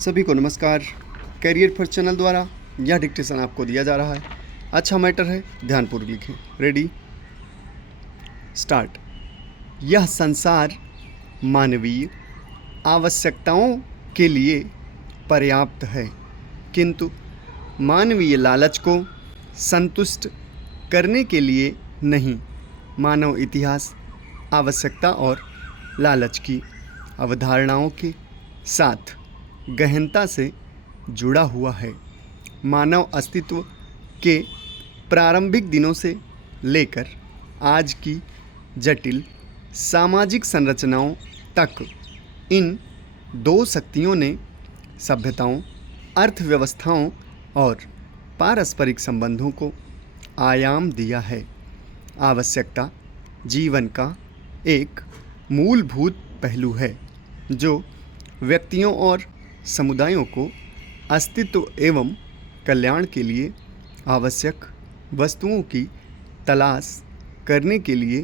सभी को नमस्कार। कैरियर फर्स्ट चैनल द्वारा यह डिक्टेशन आपको दिया जा रहा है। अच्छा मैटर है, ध्यानपूर्वक लिखें। Ready start. यह संसार मानवीय आवश्यकताओं के लिए पर्याप्त है, किंतु मानवीय लालच को संतुष्ट करने के लिए नहीं। मानव इतिहास आवश्यकता और लालच की अवधारणाओं के साथ गहनता से जुड़ा हुआ है। मानव अस्तित्व के प्रारंभिक दिनों से लेकर आज की जटिल सामाजिक संरचनाओं तक इन दो शक्तियों ने सभ्यताओं, अर्थव्यवस्थाओं और पारस्परिक संबंधों को आयाम दिया है। आवश्यकता जीवन का एक मूलभूत पहलू है जो व्यक्तियों और समुदायों को अस्तित्व एवं कल्याण के लिए आवश्यक वस्तुओं की तलाश करने के लिए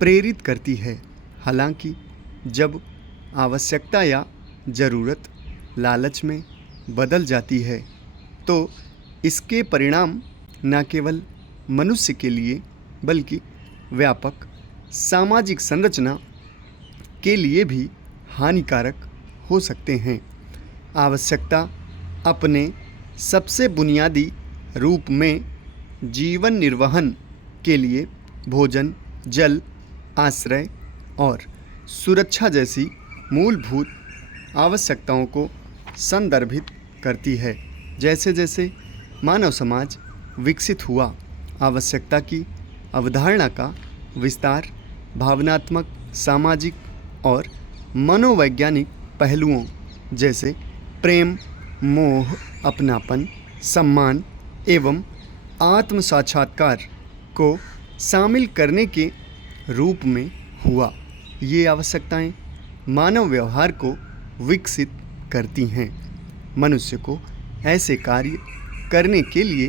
प्रेरित करती है। हालांकि जब आवश्यकता या ज़रूरत लालच में बदल जाती है तो इसके परिणाम न केवल मनुष्य के लिए बल्कि व्यापक सामाजिक संरचना के लिए भी हानिकारक हो सकते हैं। आवश्यकता अपने सबसे बुनियादी रूप में जीवन निर्वहन के लिए भोजन, जल, आश्रय और सुरक्षा जैसी मूलभूत आवश्यकताओं को संदर्भित करती है। जैसे जैसे मानव समाज विकसित हुआ, आवश्यकता की अवधारणा का विस्तार भावनात्मक, सामाजिक और मनोवैज्ञानिक पहलुओं जैसे प्रेम, मोह, अपनापन, सम्मान एवं आत्म साक्षात्कार को शामिल करने के रूप में हुआ। ये आवश्यकताएं मानव व्यवहार को विकसित करती हैं, मनुष्य को ऐसे कार्य करने के लिए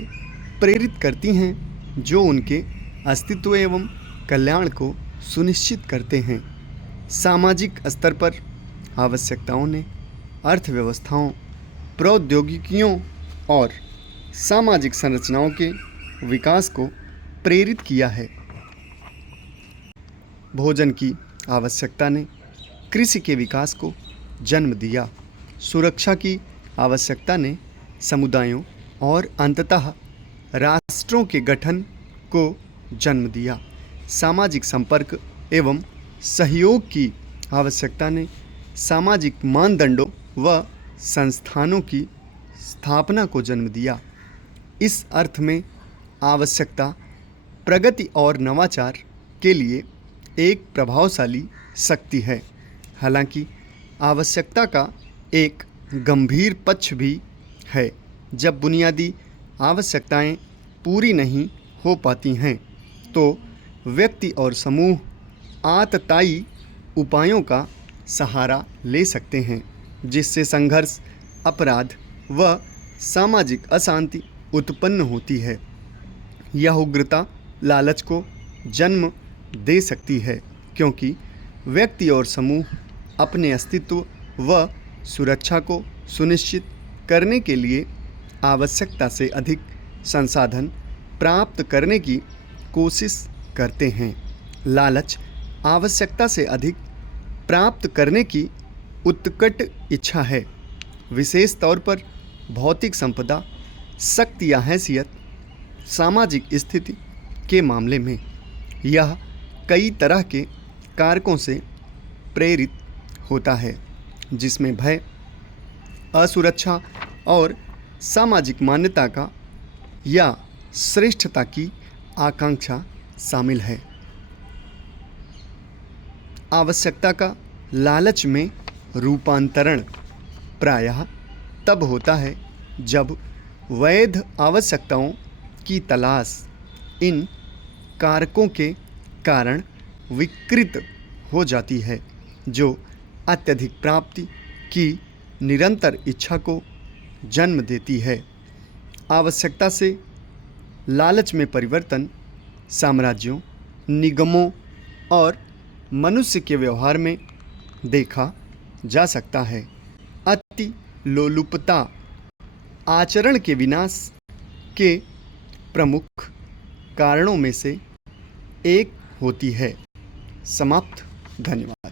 प्रेरित करती हैं जो उनके अस्तित्व एवं कल्याण को सुनिश्चित करते हैं। सामाजिक स्तर पर आवश्यकताओं ने अर्थव्यवस्थाओं, प्रौद्योगिकियों और सामाजिक संरचनाओं के विकास को प्रेरित किया है। भोजन की आवश्यकता ने कृषि के विकास को जन्म दिया। सुरक्षा की आवश्यकता ने समुदायों और अंततः राष्ट्रों के गठन को जन्म दिया। सामाजिक संपर्क एवं सहयोग की आवश्यकता ने सामाजिक मानदंडों व संस्थानों की स्थापना को जन्म दिया। इस अर्थ में आवश्यकता प्रगति और नवाचार के लिए एक प्रभावशाली शक्ति है। हालांकि आवश्यकता का एक गंभीर पक्ष भी है। जब बुनियादी आवश्यकताएं पूरी नहीं हो पाती हैं तो व्यक्ति और समूह आतताई उपायों का सहारा ले सकते हैं, जिससे संघर्ष, अपराध व सामाजिक अशांति उत्पन्न होती है। यह उग्रता लालच को जन्म दे सकती है, क्योंकि व्यक्ति और समूह अपने अस्तित्व व सुरक्षा को सुनिश्चित करने के लिए आवश्यकता से अधिक संसाधन प्राप्त करने की कोशिश करते हैं। लालच आवश्यकता से अधिक प्राप्त करने की उत्कट इच्छा है, विशेष तौर पर भौतिक संपदा, शक्ति या हैसियत, सामाजिक स्थिति के मामले में। यह कई तरह के कारकों से प्रेरित होता है, जिसमें भय, असुरक्षा और सामाजिक मान्यता का या श्रेष्ठता की आकांक्षा शामिल है। आवश्यकता का लालच में रूपांतरण प्रायः तब होता है जब वैध आवश्यकताओं की तलाश इन कारकों के कारण विकृत हो जाती है, जो अत्यधिक प्राप्ति की निरंतर इच्छा को जन्म देती है। आवश्यकता से लालच में परिवर्तन साम्राज्यों, निगमों और मनुष्य के व्यवहार में देखा जा सकता है। अति लोलुपता आचरण के विनाश के प्रमुख कारणों में से एक होती है। समाप्त। धन्यवाद।